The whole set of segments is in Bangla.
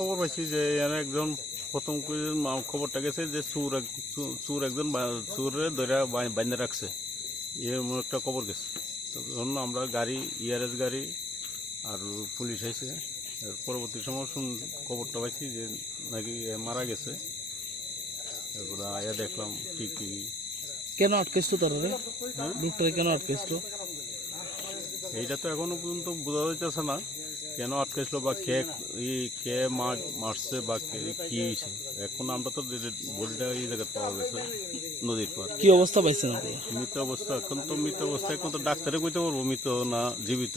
খবর পাইছি যে এখানে একজন প্রথম খবরটা গেছে যে চুর একজন চুরে ধরে বাঁধে রাখছে, এমন একটা খবর গেছে। তখন আমরা গাড়ি ইয়ারএস গাড়ি আর পুলিশ আইছে। পরবর্তী সময় খবরটা পাইছি যে নাকি মারা গেছে। তারপরে আয়া দেখলাম ঠিকই। কেন আটকেছিল তারা? লোকটাকে কেন আটকেছিল এইটা তো এখনো পর্যন্ত বোঝা যাইতেছে না, কেন আটকেছিল বা কে মারছে বা কি হয়েছে। এখন আমরা তো বডিটা এই জায়গায় পাওয়া গেছে নদীর পর। কি অবস্থা পাইছেন আপনারা? মৃত অবস্থা, এখন তো ডাক্তারে কইতে পারবো মৃত না জীবিত,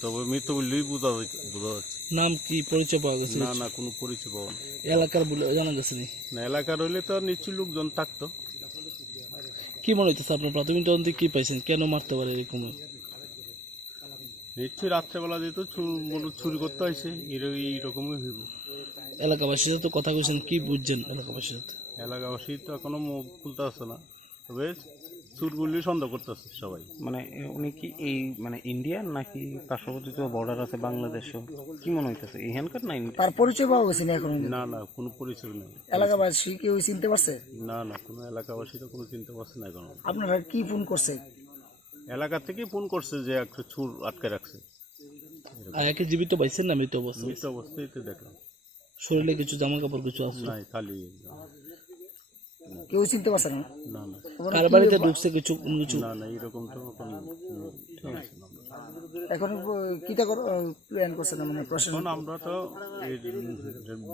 তবে মৃত বললেই বোঝা যাচ্ছে। নাম কি, পরিচয় পাওয়া গেছে? না, কোনো পরিচয় পাবো না। এলাকার বলে জানা গেছে না, এলাকার হইলে তো নিশ্চয়ই লোকজন থাকতো। কি মনে হইতেছে আপনার প্রাথমিক তদন্তে কি পাইছেন, কেন মারতে পারে এরকম? নিশ্চয়ই রাত্রেবেলা যেহেতু চুরি করতে হয়েছে, এইরকমই হইব। এলাকাবাসীর সাথে কথা কইছেন, কি বুঝছেন এলাকাবাসীর সাথে? এলাকাবাসী তো এখনো মুখ খুলতে আসছে না, তবে চুরগুলি সন্দেহ করতেছে সবাই। মানে উনি কি এই মানে ইন্ডিয়ান নাকি পার্শ্ববর্তী তো বর্ডার আছে বাংলাদেশও, কি মনে হইতেছে এখানকার? না, তার পরিচয় পাওয়া গেছে না এখন? না, কোনো পরিচয় নেই। এলাকাবাসী কেউ চিনতে পারছে? না, কোনো এলাকাবাসী তো কোনো চিনতে পারছে না এখন। আপনারা কি ফোন করছে? এলাকা থেকে ফোন করছে যে একটা চুর আটকে রাখছে। আয়াকে জীবিত পাইছেন না মৃত অবস্থা? মৃত অবস্থায় তো দেখলাম। শরীরে কিছু জামা কাপড় কিছু আছে? নাই, খালি। কেউ চিনতে পারছে না? না, কার বাড়িতে ঢুকছে কিছু? না, এরকম তো এখন কি প্ল্যান করছে না মানে প্রশাসন? এখন আমরা তো এই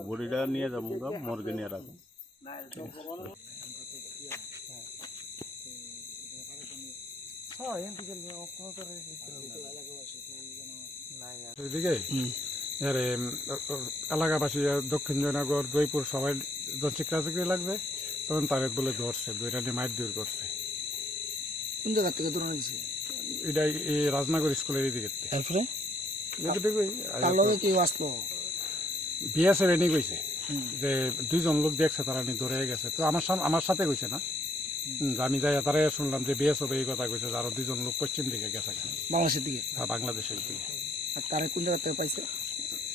বডিটা নিয়ে যাবো মর্গে নিয়ে রাখবো। এদিকে এলাকাবাসী দক্ষিণ জয়নগর জয়পুর সবাই চিকড়ি লাগবে, তখন তাদের বলে ধরছে, দুইটা নিয়ে মাইট দূর করছে। কোন জায়গা থেকে দৌড়ানো দিচ্ছে? এটাই এই রাজনগর স্কুলের এদিকে। কেউ আসলো? বিএসএফ এনে কইছে যে দুইজন লোক দেখছে, তারা নিয়ে ধরে গেছে। তো আমার সাথে কইছে না, আমি যাই তারাই শুনলাম যে বিএসএফ এই কথা কইছে যে আরো দুইজন লোক পশ্চিম দিকে গেছে, বাংলাদেশের দিকে। হ্যাঁ, বাংলাদেশের দিকে। আর তারা কোন জায়গা থেকে পাইছে?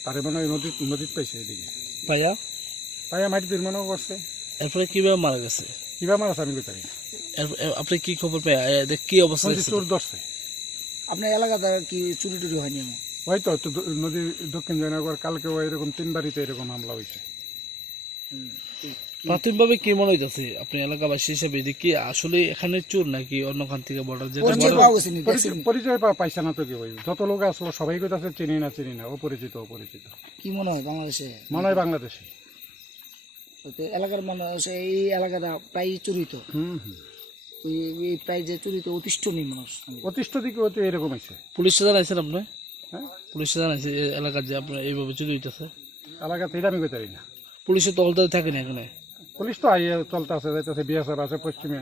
তারে মনে হয় নদীত পাইছে এদিকে। পাইয়া মাটি নির্মাণও করছে। এরপরে কিভাবে মারা গেছে? কিভাবে মারা আমি কইতারি না। আপনি কি খবর পাই, কি অবস্থা? চোর ধরছে। আপনার এলাকা দ্বারা কি চুরি টুরি হয়নি? হয়তো নদী দক্ষিণ জয়নগর কালকেও এরকম 3 বাড়িতে এরকম হামলা হয়েছে। প্রাথমিকভাবে কি মনে হইতেছে আপনি এলাকাবাসী হিসেবে, কি আসলে এখানে চোর নাকি অন্য খান থেকে বর্ডার? পরিচয় পাইছে না তো কেউ, যত লোক আসলো সবাই কইতাছে চিনি না, অপরিচিত। কি মনে হয় বাংলাদেশে? মনে হয় বাংলাদেশে। এলাকার মানুষ এই এলাকাটা প্রায় চুরিত। এই প্রায় যে চুরিত অতিষ্ঠ নেই মানুষ, অতিষ্ঠ দিকে এরকম হয়েছে। পুলিশে জানাইছেন আপনি? হ্যাঁ, পুলিশে জানাইছে এলাকার যে আপনার এইভাবে চুরি হইতেছে? এলাকাতে এটা আমি কইতারি না। পুলিশের তহলদারি থাকে না এখানে? পুলিশ তো আইয়ে চলতে আছে, যাইতেছে, বিএসএফ আছে পশ্চিমে।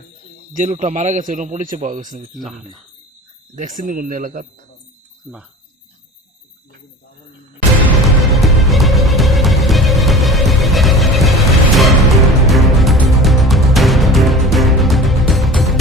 যে লোকটা মারা গেছে ওর পরিচয় পাওয়া গেছে না, দেখছেন কোন এলাকার? না।